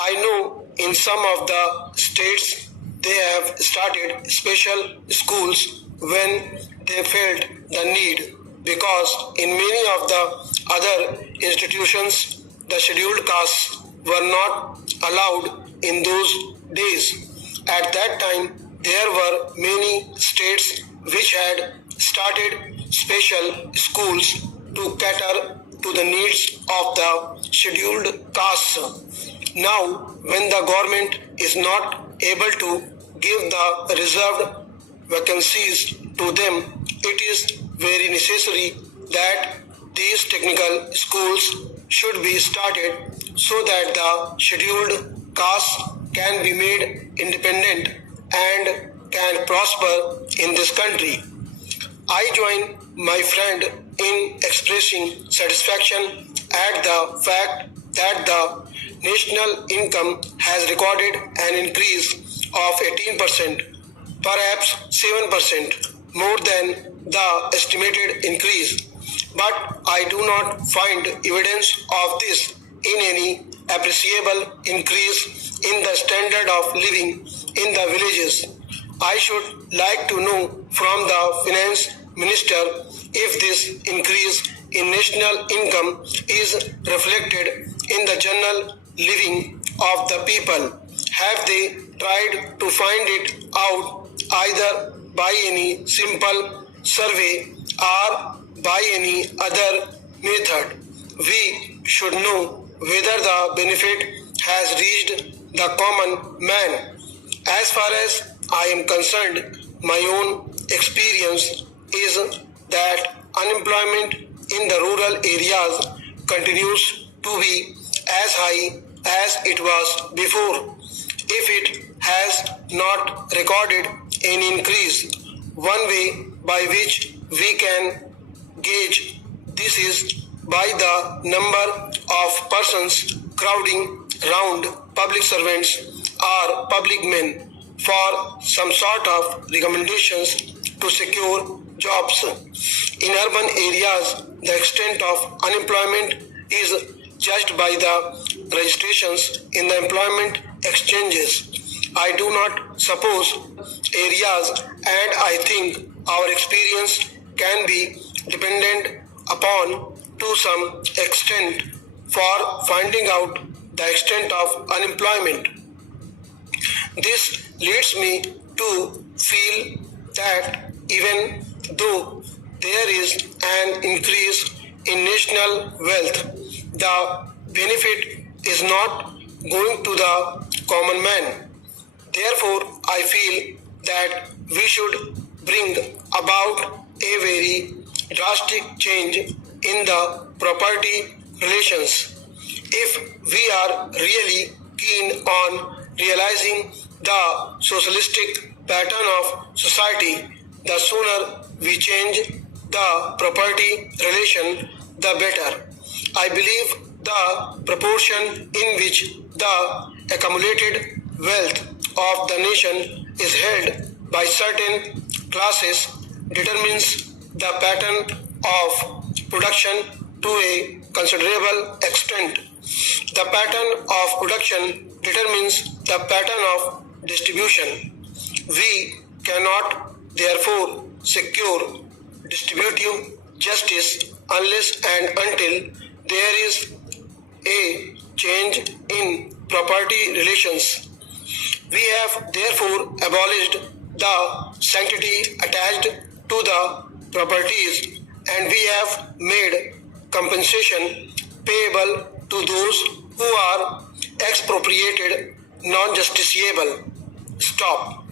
I know in some of the states they have started special schools when they felt the need, because in many of the other institutions the scheduled castes were not allowed in those days. At that time there were many states which had started special schools to cater to the needs of the scheduled castes. Now, when the government is not able to give the reserved vacancies to them, it is very necessary that these technical schools should be started so that the scheduled castes can be made independent and can prosper in this country. I join my friend in expressing satisfaction at the fact that the national income has recorded an increase of 18%, perhaps 7% more than the estimated increase. But I do not find evidence of this in any appreciable increase in the standard of living in the villages. I should like to know from the finance minister if this increase in national income is reflected in the general living of the people. Have they tried to find it out either by any simple survey or by any other method? We should know whether the benefit has reached the common man. As far as I am concerned, my own experience is that unemployment in the rural areas continues to be as high as it was before. If it has not recorded an increase, one way by which we can gauge this is by the number of persons crowding round public servants or public men for some sort of recommendations to secure jobs. In urban areas, the extent of unemployment is judged by the registrations in the employment exchanges. I do not suppose areas, and I think our experience can be dependent upon to some extent for finding out the extent of unemployment. This leads me to feel that even though there is an increase in national wealth, the benefit is not going to the common man. Therefore, I feel that we should bring about a very drastic change in the property relations. If we are really keen on realizing the socialistic pattern of society, the sooner we change the property relation, the better. I believe the proportion in which the accumulated wealth of the nation is held by certain classes determines the pattern of production to a considerable extent. The pattern of production determines the pattern of distribution. We cannot therefore secure distributive justice unless and until there is a change in property relations. We have therefore abolished the sanctity attached to the properties, and we have made compensation payable to those who are expropriated non-justiciable. Stop.